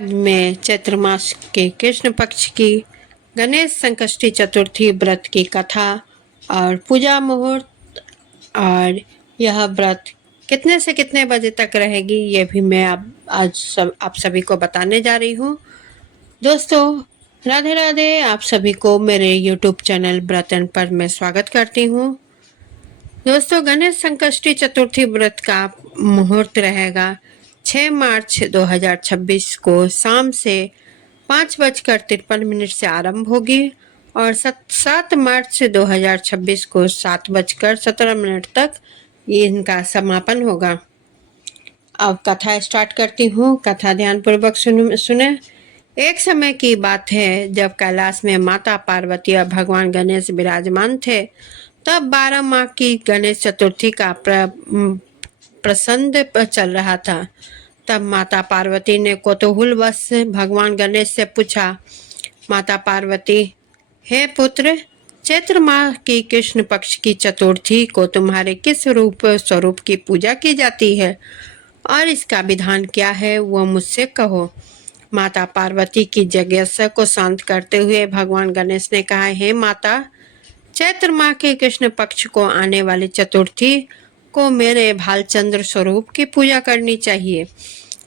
आज मैं चैत्र मास के कृष्ण पक्ष की गणेश संकष्टी चतुर्थी व्रत की कथा और पूजा मुहूर्त और यह व्रत कितने से कितने बजे तक रहेगी ये भी मैं आप सभी को बताने जा रही हूँ। दोस्तों राधे राधे, आप सभी को मेरे YouTube चैनल व्रतन पर मैं स्वागत करती हूँ। दोस्तों गणेश संकष्टी चतुर्थी व्रत का मुहूर्त रहेगा 6 मार्च 2026 को शाम से 5:53 से आरंभ होगी और 7 मार्च 2026 को 7:17 तक इनका समापन होगा। अब कथा स्टार्ट करती हूँ। कथा ध्यानपूर्वक सुने। एक समय की बात है जब कैलाश में माता पार्वती और भगवान गणेश विराजमान थे। तब 12 माह की गणेश चतुर्थी का प्रसंग चल रहा था। तब माता पार्वती ने कौतूहलवश भगवान गणेश से पूछा, माता पार्वती, हे पुत्र, चैत्र माह की कृष्ण पक्ष की चतुर्थी को तुम्हारे किस स्वरूप की पूजा की जाती है और इसका विधान क्या है वो मुझसे कहो। माता पार्वती की जिज्ञासा को शांत करते हुए भगवान गणेश ने कहा, हे माता, चैत्र माह के कृष्ण पक्ष को आने वाली चतुर्थी को मेरे भालचंद्र स्वरूप की पूजा करनी चाहिए।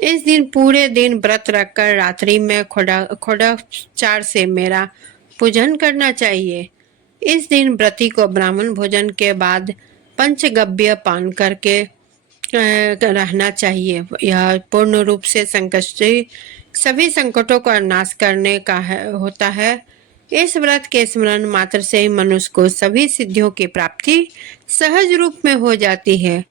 इस दिन पूरे दिन व्रत रखकर रात्रि में खोडाचार से मेरा पूजन करना चाहिए। इस दिन व्रती को ब्राह्मण भोजन के बाद पंचगव्य पान करके रहना चाहिए। यह पूर्ण रूप से सभी संकटों का नाश करने का होता है। इस व्रत के स्मरण मात्र से ही मनुष्य को सभी सिद्धियों की प्राप्ति सहज रूप में हो जाती है।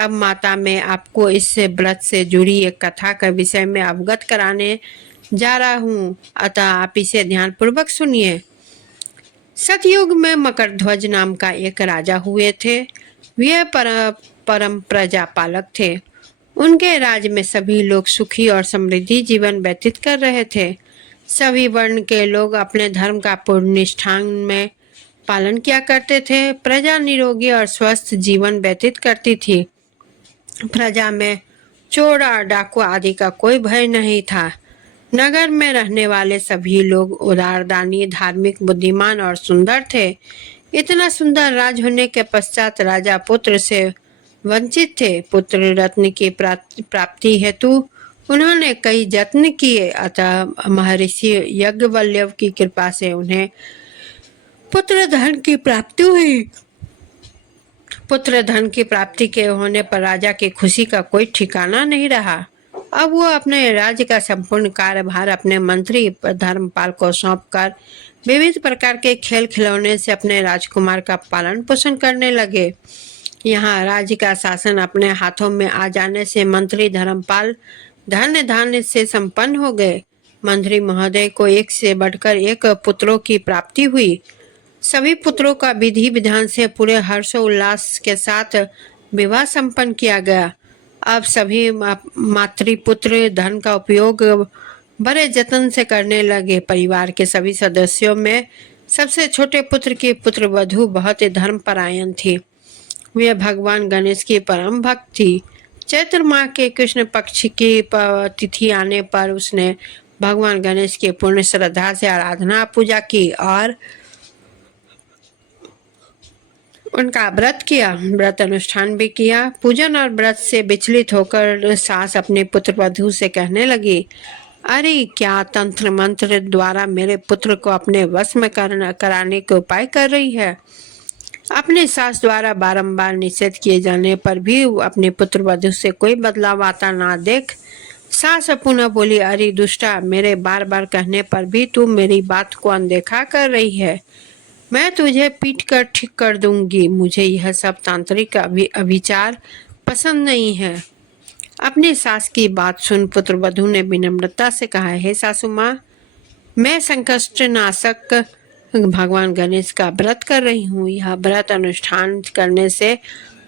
अब माता, मैं आपको इस व्रत से जुड़ी एक कथा के विषय में अवगत कराने जा रहा हूँ, अतः आप इसे ध्यानपूर्वक सुनिए। सतयुग में मकरध्वज नाम का एक राजा हुए थे। वे परम प्रजापालक थे। उनके राज में सभी लोग सुखी और समृद्धि जीवन व्यतीत कर रहे थे। सभी वर्ण के लोग अपने धर्म का पूर्ण निष्ठान में पालन किया करते थे। प्रजा निरोगी और स्वस्थ जीवन व्यतीत करती थी। प्रजा में चोर और डाकू आदि का कोई भय नहीं था। नगर में रहने वाले सभी लोग उदारदानी, धार्मिक, बुद्धिमान और सुंदर थे। इतना सुंदर राज होने के पश्चात राजा पुत्र से वंचित थे। पुत्र रत्न की प्राप्ति हेतु उन्होंने कई यत्न किए, अतः महर्षि याज्ञवल्क्य की कृपा से उन्हें पुत्र धन की प्राप्ति हुई। पुत्र धन की प्राप्ति के होने पर राजा की खुशी का कोई ठिकाना नहीं रहा। अब वो अपने राज्य का संपूर्ण कार्यभार अपने मंत्री धर्मपाल को सौंपकर विविध प्रकार के खेल खिलौने से अपने राजकुमार का पालन पोषण करने लगे। यहाँ राज्य का शासन अपने हाथों में आ जाने से मंत्री धर्मपाल धन्य धान्य से संपन्न हो गए। मंत्री महोदय को एक से बढ़कर एक पुत्रों की प्राप्ति हुई। सभी पुत्रों का विधि विधान से पूरे हर्षोल्लास के साथ विवाह संपन्न किया गया। अब सभी मातृपुत्र धन का उपयोग बड़े जतन से करने लगे। परिवार के सभी सदस्यों में सबसे छोटे पुत्र की पुत्र वधू बहुत ही धर्मपरायण थी। वे भगवान गणेश की परम भक्त थी। चैत्र माह के कृष्ण पक्ष की तिथि आने पर उसने भगवान गणेश की पूर्ण श्रद्धा से आराधना पूजा की और उनका व्रत किया, व्रत अनुष्ठान भी किया। पूजन और व्रत से विचलित होकर सास अपने पुत्र वधू से कहने लगी, अरे क्या तंत्र मंत्र द्वारा मेरे पुत्र को अपने वश में कराने के उपाय कर रही है। अपने सास द्वारा बारंबार निषेध किए जाने पर भी अपने पुत्र वधू से कोई बदलाव आता ना देख सास पुनः बोली, अरे दुष्टा, मेरे बार बार कहने पर भी तू मेरी बात को अनदेखा कर रही है। मैं तुझे पीट कर ठीक कर दूंगी। मुझे यह सब तांत्रिक अभिचार पसंद नहीं है। अपनी सास की बात सुन पुत्र वधू ने विनम्रता से कहा, हे सासू माँ, मैं संकष्ट नाशक भगवान गणेश का व्रत कर रही हूँ। यह व्रत अनुष्ठान करने से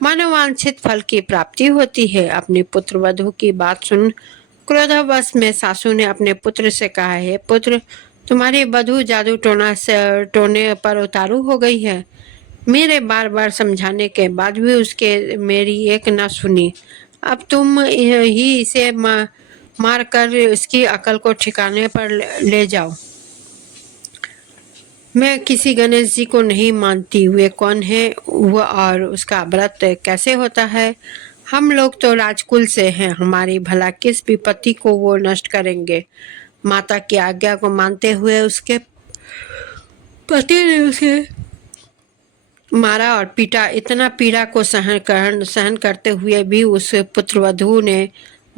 मनोवांछित फल की प्राप्ति होती है। अपने पुत्र वधू की बात सुन क्रोधवश में सासू ने अपने पुत्र से कहा, हे पुत्र, तुम्हारी वधू जादू टोने पर उतारू हो गई है। मेरे बार बार समझाने के बाद भी उसके मेरी एक न सुनी। अब तुम ही इसे मारकर उसकी अकल को ठिकाने पर ले जाओ। मैं किसी गणेश जी को नहीं मानती। वे कौन है वो और उसका व्रत कैसे होता है? हम लोग तो राजकुल से हैं, हमारी भला किस विपत्ति को वो नष्ट करेंगे? माता की आज्ञा को मानते हुए उसके पति ने उसे मारा और पीटा। इतना पीड़ा को सहन करते हुए भी उस पुत्रवधू ने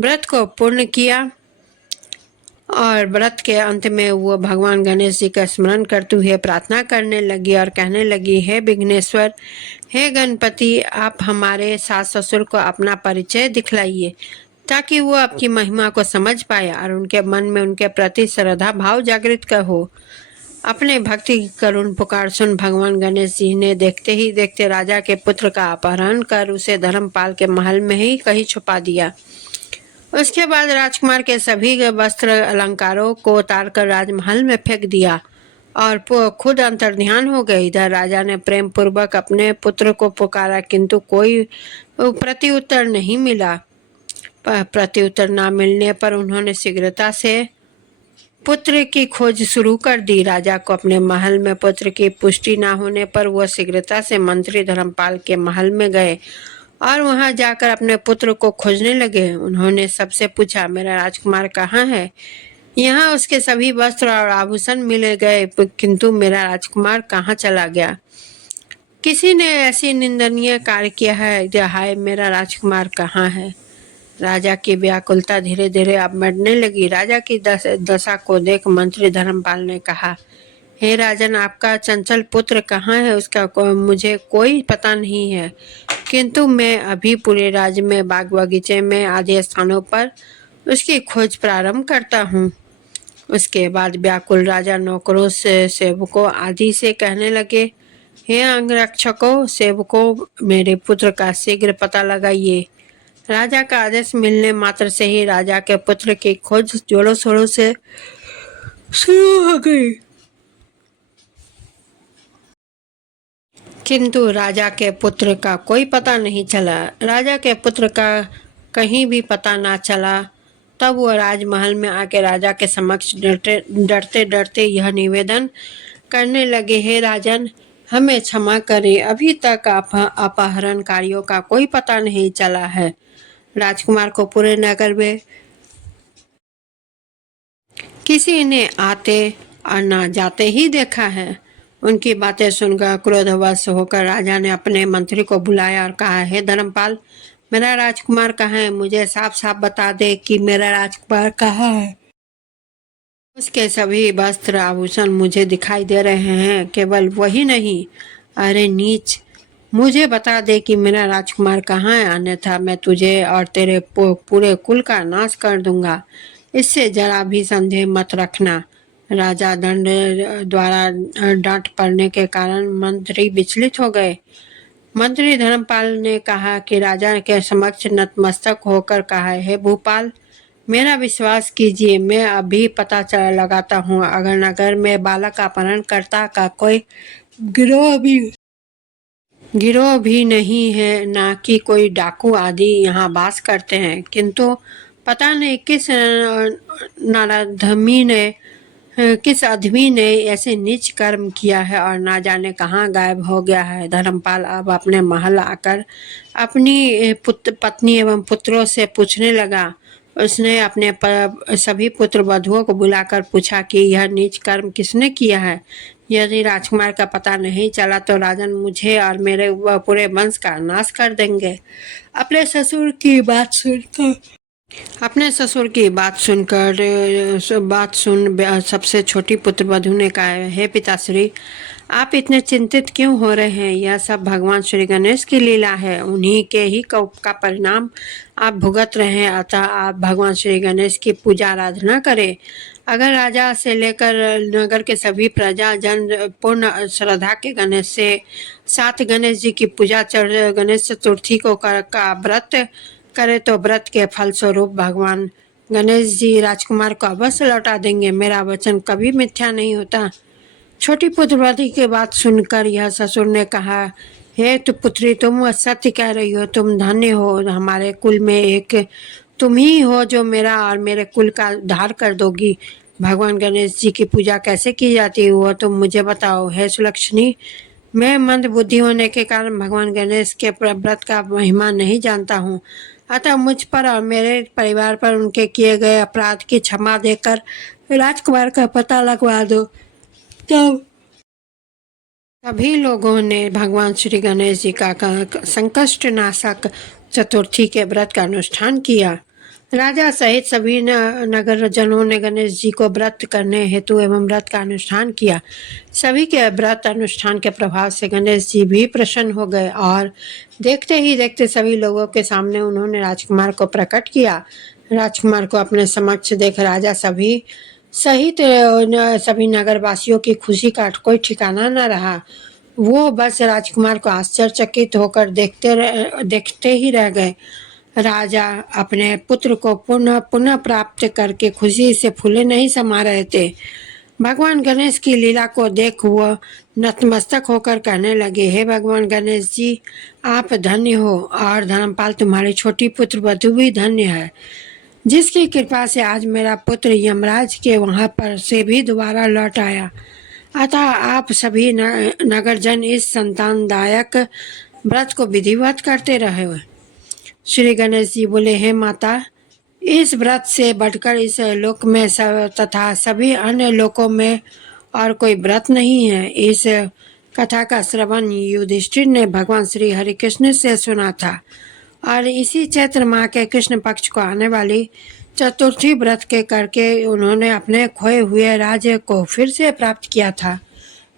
व्रत को पूर्ण किया और व्रत के अंत में वो भगवान गणेश जी का स्मरण करते हुए प्रार्थना करने लगी और कहने लगी, हे विघ्नेश्वर, हे गणपति, आप हमारे सास ससुर को अपना परिचय दिखलाइए ताकि वो आपकी महिमा को समझ पाए और उनके मन में उनके प्रति श्रद्धा भाव जागृत कर हो। अपने भक्ति की करुण पुकार सुन भगवान गणेश जी ने देखते ही देखते राजा के पुत्र का अपहरण कर उसे धर्मपाल के महल में ही कहीं छुपा दिया। उसके बाद राजकुमार के सभी वस्त्र अलंकारों को उतारकर राजमहल में फेंक दिया और खुद अंतर्ध्यान हो गए। इधर राजा ने प्रेम पूर्वक अपने पुत्र को पुकारा किंतु कोई प्रत्युत्तर नहीं मिला। प्रत्युत्तर न मिलने पर उन्होंने शीघ्रता से पुत्र की खोज शुरू कर दी। राजा को अपने महल में पुत्र की पुष्टि न होने पर वह शीघ्रता से मंत्री धर्मपाल के महल में गए और वहां जाकर अपने पुत्र को खोजने लगे। उन्होंने सबसे पूछा, मेरा राजकुमार कहाँ है? यहाँ उसके सभी वस्त्र और आभूषण मिले गए किंतु मेरा राजकुमार कहाँ चला गया? किसी ने ऐसी निंदनीय कार्य किया है? हाय, मेरा राजकुमार कहाँ है? राजा की व्याकुलता धीरे धीरे अब बढ़ने लगी। राजा की दशा को देख मंत्री धर्मपाल ने कहा, हे राजन, आपका चंचल पुत्र कहाँ है? उसका मुझे कोई पता नहीं है, किंतु मैं अभी पूरे राज्य में बाग बगीचे में आदि स्थानों पर उसकी खोज प्रारंभ करता हूँ। उसके बाद व्याकुल राजा नौकरों से सेवकों आदि से कहने लगे, हे अंगरक्षकों, सेवकों, मेरे पुत्र का शीघ्र पता लगाइए। राजा का आदेश मिलने मात्र से ही राजा के पुत्र की खोज जोरों शोरों से शुरू हो गई, किंतु राजा के पुत्र का कोई पता नहीं चला। राजा के पुत्र का कहीं भी पता ना चला। तब वो राजमहल में आके राजा के समक्ष डरते डरते यह निवेदन करने लगे, हे राजन, हमें क्षमा करें, अभी तक अपहरणकारियों का कोई पता नहीं चला है। राजकुमार को पूरे नगर में किसी ने आते और ना जाते ही देखा है। उनकी बातें सुनकर क्रोधवश होकर राजा ने अपने मंत्री को बुलाया और कहा, हे धर्मपाल, मेरा राजकुमार कहाँ है? मुझे साफ साफ बता दे कि मेरा राजकुमार कहाँ है। उसके सभी वस्त्र आभूषण मुझे दिखाई दे रहे हैं, केवल वही नहीं। अरे नीच, मुझे बता दे कि मेरा राजकुमार कहाँ है, अन्यथा मैं तुझे और तेरे पूरे कुल का नाश कर दूंगा। इससे जरा भी संदेह मत रखना। राजा दंड द्वारा डांट पड़ने के कारण मंत्री विचलित हो गए। मंत्री धर्मपाल ने कहा कि राजा के समक्ष नतमस्तक होकर कहा, हे भूपाल, मेरा विश्वास कीजिए, मैं अभी पता लगाता हूँ। अगर नगर में बालक अपहरणकर्ता का कोई गिरोह भी नहीं है, ना कि कोई डाकू आदि यहाँ वास करते हैं, किंतु पता नहीं किस आदमी ने ऐसे नीच कर्म किया है और ना जाने कहाँ गायब हो गया है। धर्मपाल अब अपने महल आकर अपनी पत्नी एवं पुत्रों से पूछने लगा। उसने अपने सभी पुत्र वधुओं को बुलाकर पूछा कि यह नीच कर्म किसने किया है। यदि राजकुमार का पता नहीं चला तो राजन मुझे और मेरे पूरे वंश का नाश कर देंगे। अपने ससुर की बात सुन सबसे छोटी पुत्र वधु ने कहा, हे पिताश्री, आप इतने चिंतित क्यों हो रहे हैं? यह सब भगवान श्री गणेश की लीला है, उन्हीं के ही का परिणाम आप भुगत रहे हैं। अतः आप भगवान श्री गणेश की पूजा आराधना करें। अगर राजा से लेकर नगर के सभी प्रजा जन पूर्ण श्रद्धा के गणेश से साथ गणेश जी की पूजा गणेश चतुर्थी को का व्रत करे तो व्रत के फल स्वरूप भगवान गणेश जी राजकुमार को अवश्य लौटा देंगे। मेरा वचन कभी मिथ्या नहीं होता। छोटी पुत्रवती की बात सुनकर यह ससुर ने कहा, हे पुत्री, तुम सत्य कह रही हो, तुम धन्य हो। हमारे कुल में एक तुम ही हो जो मेरा और मेरे कुल का उद्धार कर दोगी। भगवान गणेश जी की पूजा कैसे की जाती है वो तुम मुझे बताओ। हे सुलक्षणी, मैं मंद बुद्धि होने के कारण भगवान गणेश के व्रत का महिमा नहीं जानता हूँ, अतः मुझ पर और मेरे परिवार पर उनके किए गए अपराध की क्षमा देकर राजकुमार का पता लगवा दो। तब सभी लोगों ने भगवान श्री गणेश जी का संकष्ट नाशक चतुर्थी के व्रत का अनुष्ठान किया। राजा सहित सभी नगर जनों ने गणेश जी को व्रत करने हेतु एवं व्रत का अनुष्ठान किया। सभी के व्रत अनुष्ठान के प्रभाव से गणेश जी भी प्रसन्न हो गए और देखते ही देखते सभी लोगों के सामने उन्होंने राजकुमार को प्रकट किया। राजकुमार को अपने समक्ष देख राजा सहित सभी नगरवासियों की खुशी का कोई ठिकाना न रहा। वो बस राजकुमार को आश्चर्यचकित होकर देखते ही रह गए। राजा अपने पुत्र को पुनः प्राप्त करके खुशी से फूले नहीं समा रहे थे। भगवान गणेश की लीला को देख वह नतमस्तक होकर कहने लगे, हे भगवान गणेश जी, आप धन्य हो और धर्मपाल तुम्हारी छोटी पुत्र वधु भी धन्य है, जिसकी कृपा से आज मेरा पुत्र यमराज के वहां पर से भी दोबारा लौट आया। अतः आप सभी नगरजन इस संतानदायक व्रत को विधिवत करते रहे। श्री गणेश जी बोले, हे माता, इस व्रत से बढ़कर इस लोक में तथा सभी अन्य लोकों में और कोई व्रत नहीं है। इस कथा का श्रवण युधिष्ठिर ने भगवान श्री हरि कृष्ण से सुना था और इसी चैत्र माह के कृष्ण पक्ष को आने वाली चतुर्थी व्रत के करके उन्होंने अपने खोए हुए राज्य को फिर से प्राप्त किया था।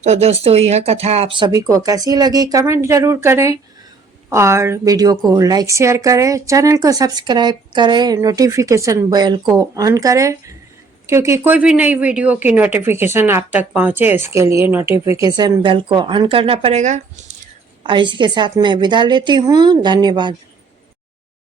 तो दोस्तों, यह कथा आप सभी को कैसी लगी कमेंट जरूर करें और वीडियो को लाइक शेयर करें, चैनल को सब्सक्राइब करें, नोटिफिकेशन बेल को ऑन करें, क्योंकि कोई भी नई वीडियो की नोटिफिकेशन आप तक पहुंचे इसके लिए नोटिफिकेशन बेल को ऑन करना पड़ेगा। और इसके साथ मैं विदा लेती हूँ। धन्यवाद।